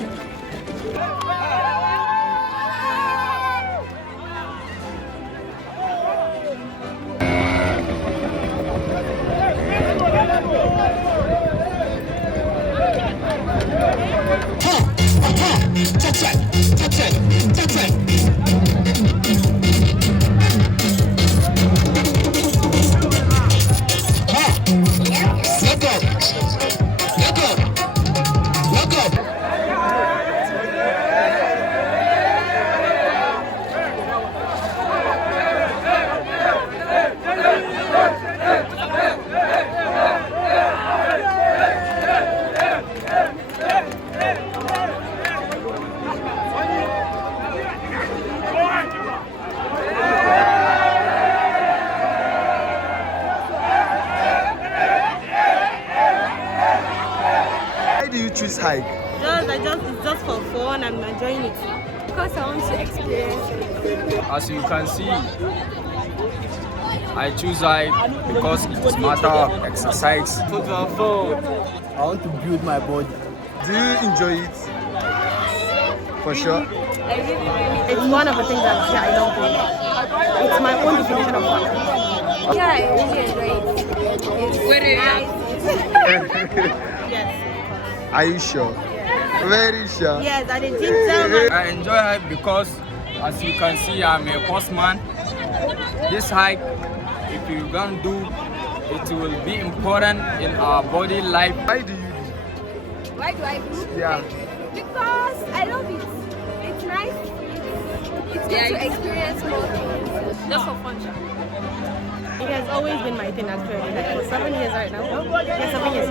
move. Why do you choose hike? It's just for fun. I'm enjoying it. Because I want to experience it. As you can see, I choose hike because it is matter of exercise. I want to build my body. Do you enjoy it? For sure. It's one of the things that I love doing. It's my own definition of fun. Yeah, I really enjoy it. It's nice. Yes. Are you sure? Very sure. Yes, I did gym. I enjoy hike because, as you can see, I'm a postman. This hike, if you're gonna do, it will be important in our body life. Why do you do? Why do I do? Yeah. Because I love it. It's nice. It's good to experience more things. Just for fun. It has always been my thing actually. Like for 7 years right now. Yeah, 7 years.